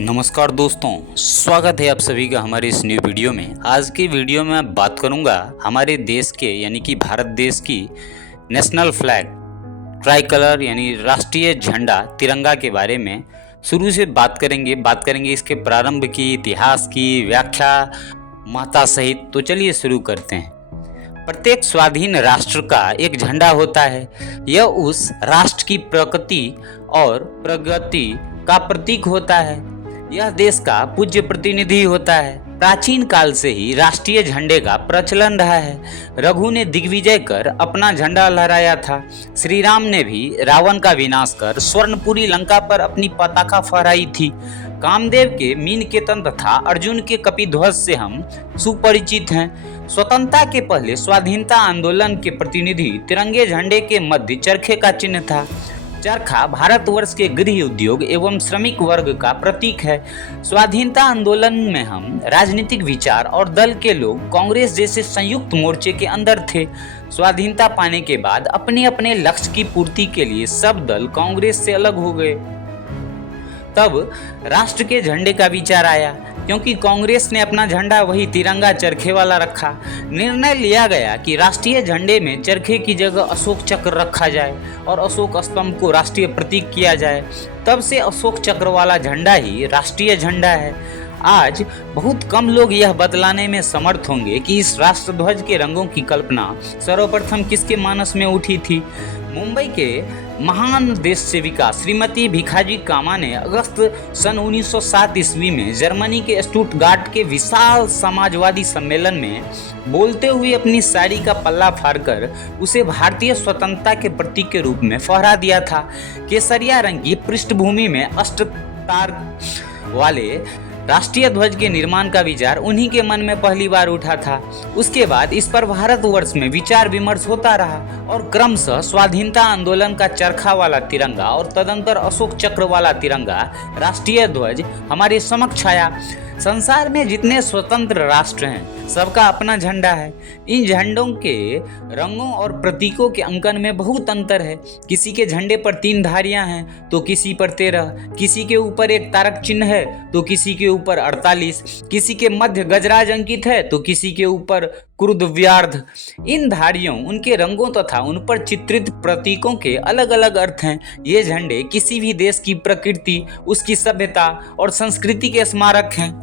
नमस्कार दोस्तों, स्वागत है आप सभी का हमारे इस न्यू वीडियो में। आज की वीडियो में मैं बात करूंगा हमारे देश के यानी कि भारत देश की नेशनल फ्लैग ट्राई कलर यानी राष्ट्रीय झंडा तिरंगा के बारे में। शुरू से बात करेंगे इसके प्रारंभ की, इतिहास की व्याख्या, माता सहित। तो चलिए शुरू करते हैं। प्रत्येक स्वाधीन राष्ट्र का एक झंडा होता है। यह उस राष्ट्र की प्रकृति और प्रगति का प्रतीक होता है। यह देश का पूज्य प्रतिनिधि होता है। प्राचीन काल से ही राष्ट्रीय झंडे का प्रचलन रहा है। रघु ने दिग्विजय कर अपना झंडा लहराया था। श्री राम ने भी रावण का विनाश कर स्वर्णपुरी लंका पर अपनी पताका फहराई थी। कामदेव के मीनकेतन तथा अर्जुन के कपिध्वज से हम सुपरिचित हैं। स्वतंत्रता के पहले स्वाधीनता आंदोलन के प्रतिनिधि तिरंगे झंडे के मध्य चरखे का चिन्ह था। चरखा भारतवर्ष के गृह उद्योग एवं श्रमिक वर्ग का प्रतीक है। स्वाधीनता आंदोलन में हम राजनीतिक विचार और दल के लोग कांग्रेस जैसे संयुक्त मोर्चे के अंदर थे। स्वाधीनता पाने के बाद अपने अपने लक्ष्य की पूर्ति के लिए सब दल कांग्रेस से अलग हो गए। तब राष्ट्र के झंडे का विचार आया, क्योंकि कांग्रेस ने अपना झंडा वही तिरंगा चरखे वाला रखा। निर्णय लिया गया कि राष्ट्रीय झंडे में चरखे की जगह अशोक चक्र रखा जाए और अशोक स्तंभ को राष्ट्रीय प्रतीक किया जाए। तब से अशोक चक्र वाला झंडा ही राष्ट्रीय झंडा है। आज बहुत कम लोग यह बतलाने में समर्थ होंगे कि इस राष्ट्रध्वज के रंगों की कल्पना सर्वप्रथम किसके मानस में उठी थी। मुंबई के महान देश सेविका श्रीमती भिखाजी कामा ने अगस्त सन 1907 ईस्वी में जर्मनी के स्टुटगार्ट के विशाल समाजवादी सम्मेलन में बोलते हुए अपनी साड़ी का पल्ला फाड़कर उसे भारतीय स्वतंत्रता के प्रतीक के रूप में फहरा दिया था। केसरिया रंग की पृष्ठभूमि में अष्टतार वाले राष्ट्रीय ध्वज के निर्माण का विचार उन्हीं के मन में पहली बार उठा था। उसके बाद इस पर भारतवर्ष में विचार विमर्श होता रहा और क्रमशः स्वाधीनता आंदोलन का चरखा वाला तिरंगा और तदंतर अशोक चक्र वाला तिरंगा राष्ट्रीय ध्वज हमारे समक्ष आया। संसार में जितने स्वतंत्र राष्ट्र हैं, सबका अपना झंडा है। इन झंडों के रंगों और प्रतीकों के अंकन में बहुत अंतर है। किसी के झंडे पर 3 धारियां हैं तो किसी पर 13, किसी के ऊपर एक तारक चिन्ह है तो किसी के ऊपर 48, किसी के मध्य गजराज अंकित है तो किसी के ऊपर क्रुद्धव्यार्ध। इन धारियों, उनके रंगों तथा उन पर चित्रित प्रतीकों के अलग अलग अर्थ हैं। ये झंडे किसी भी देश की प्रकृति, उसकी सभ्यता और संस्कृति के स्मारक हैं।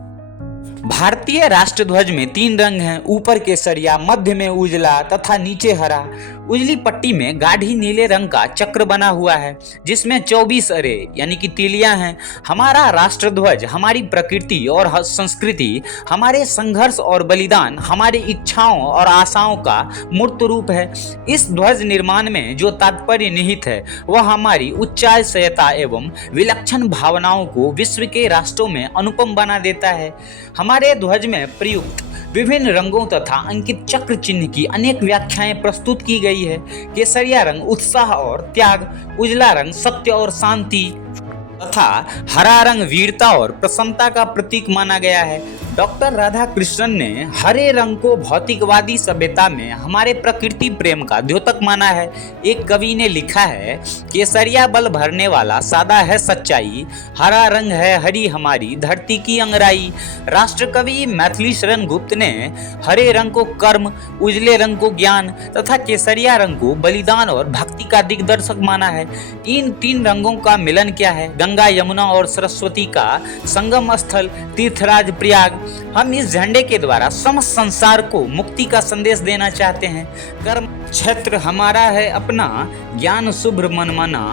भारतीय राष्ट्रध्वज में 3 रंग हैं, ऊपर केसरिया, मध्य में उजला तथा नीचे हरा। उजली पट्टी में गाढ़ी नीले रंग का चक्र बना हुआ है जिसमें 24 अरे यानी कि तीलियां हैं। हमारा राष्ट्रध्वज हमारी प्रकृति और संस्कृति, हमारे संघर्ष और बलिदान, हमारी इच्छाओं और आशाओं का मूर्त रूप है। इस ध्वज निर्माण में जो तात्पर्य निहित है वह हमारी उच्चाशयता एवं विलक्षण भावनाओं को विश्व के राष्ट्रों में अनुपम बना देता है। हमारे ध्वज में प्रयुक्त विभिन्न रंगों तथा अंकित चक्र चिन्ह की अनेक व्याख्याएं प्रस्तुत की गई है। केसरिया रंग उत्साह और त्याग, उजला रंग सत्य और शांति तथा हरा रंग वीरता और प्रसन्नता का प्रतीक माना गया है। डॉक्टर राधाकृष्णन ने हरे रंग को भौतिकवादी सभ्यता में हमारे प्रकृति प्रेम का द्योतक माना है। एक कवि ने लिखा है, केसरिया बल भरने वाला सादा है सच्चाई, हरा रंग है हरी हमारी धरती की अंगराई। राष्ट्र कवि मैथिली शरण गुप्त ने हरे रंग को कर्म, उजले रंग को ज्ञान तथा केसरिया रंग को बलिदान और भक्ति का दिग्दर्शक माना है। इन 3 रंगों का मिलन क्या है? गंगा, यमुना और सरस्वती का संगम स्थल तीर्थराज प्रयाग। हम इस झंडे के द्वारा समस्त संसार को मुक्ति का संदेश देना चाहते हैं। कर्म क्षेत्र हमारा है अपना, ज्ञान शुभ्र मन मना,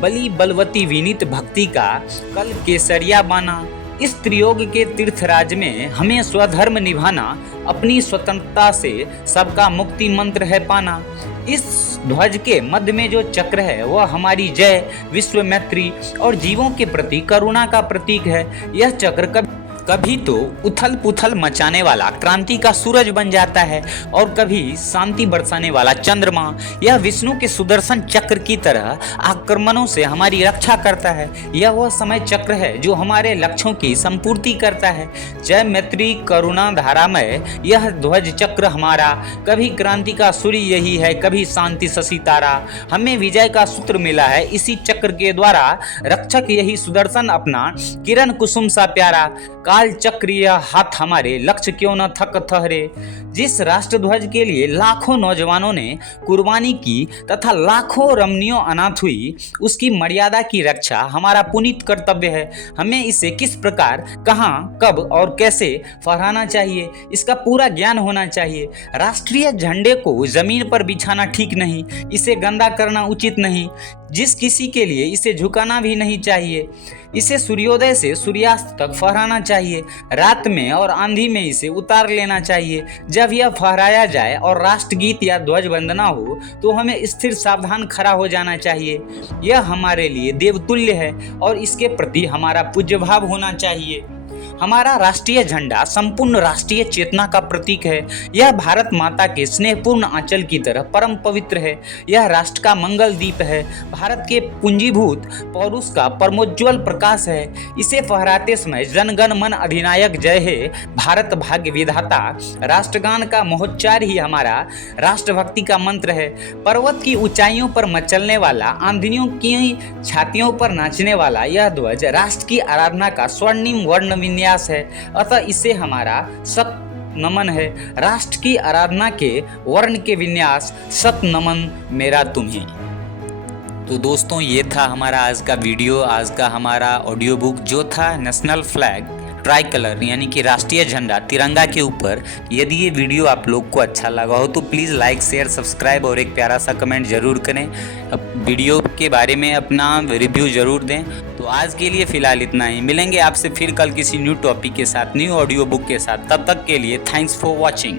बलि बलवती विनीत भक्ति का कल केसरिया बाना। इस त्रियोग के तीर्थराज में हमें स्वधर्म निभाना, अपनी स्वतंत्रता से सबका मुक्ति मंत्र है पाना। इस ध्वज के मध्य में जो चक्र है वह हमारी जय, विश्व मैत्री और जीवों के प्रति करुणा का प्रतीक है। यह चक्र कभी कभी तो उथल पुथल मचाने वाला क्रांति का सूरज बन जाता है और कभी शांति बरसाने वाला चंद्रमा। यह विष्णु के सुदर्शन चक्र की तरह आक्रमणों से हमारी रक्षा करता है। यह वह समय चक्र है जो हमारे लक्ष्यों की संपूर्ति करता है। जय मैत्री करुणा धारामय यह ध्वज चक्र हमारा, कभी क्रांति का सूर्य यही है, कभी शांति शशि तारा। हमें विजय का सूत्र मिला है इसी चक्र के द्वारा, रक्षक यही सुदर्शन अपना, किरण कुसुम सा प्यारा। काल चक्रीय हाथ हमारे, लक्ष्य क्यों न थक ठहरे। जिस राष्ट्रध्वज के लिए लाखों नौजवानों ने कुर्बानी की तथा लाखों रमणियों अनाथ हुई, उसकी मर्यादा की रक्षा हमारा पुनीत कर्तव्य है। हमें इसे किस प्रकार, कहां, कब और कैसे फहराना चाहिए, इसका पूरा ज्ञान होना चाहिए। राष्ट्रीय झंडे को जमीन पर बिछाना ठीक नहीं, इसे गंदा करना उचित नहीं, जिस किसी के लिए इसे झुकाना भी नहीं चाहिए। इसे सूर्योदय से सूर्यास्त तक फहराना चाहिए, रात में और आंधी में इसे उतार लेना चाहिए। जब यह फहराया जाए और राष्ट्रगीत या ध्वज वंदना हो तो हमें स्थिर सावधान खड़ा हो जाना चाहिए। यह हमारे लिए देवतुल्य है और इसके प्रति हमारा पूज्य भाव होना चाहिए। हमारा राष्ट्रीय झंडा संपूर्ण राष्ट्रीय चेतना का प्रतीक है। यह भारत माता के स्नेहपूर्ण आंचल की तरह परम पवित्र है। यह राष्ट्र का मंगल दीप है, भारत के पूंजीभूत पौरुष का परमोज्वल प्रकाश है। इसे फहराते समय जनगण मन अधिनायक जय हे, भारत भाग्य विधाता, राष्ट्रगान का महोच्चार ही हमारा राष्ट्रभक्ति का मंत्र है। पर्वत की ऊंचाइयों पर मचलने वाला, आंधियों की छातियों पर नाचने वाला यह ध्वज राष्ट्र की आराधना का स्वर्णिम वर्ण विन्यास है। अतः इसे हमारा सत नमन है। राष्ट्र की आराधना के वर्ण के विन्यास, सत नमन मेरा तुम्हें। तो दोस्तों, ये था हमारा आज का वीडियो, आज का हमारा ऑडियो बुक जो था नेशनल फ्लैग ट्राई कलर यानी कि राष्ट्रीय झंडा तिरंगा के ऊपर। यदि ये वीडियो आप लोग को अच्छा लगा हो तो प्लीज़ लाइक शेयर सब्सक्राइब और एक प्यारा सा कमेंट ज़रूर करें। वीडियो के बारे में अपना रिव्यू ज़रूर दें। तो आज के लिए फ़िलहाल इतना ही, मिलेंगे आपसे फिर कल किसी न्यू टॉपिक के साथ, न्यू ऑडियो बुक के साथ। तब तक के लिए थैंक्स फॉर वॉचिंग।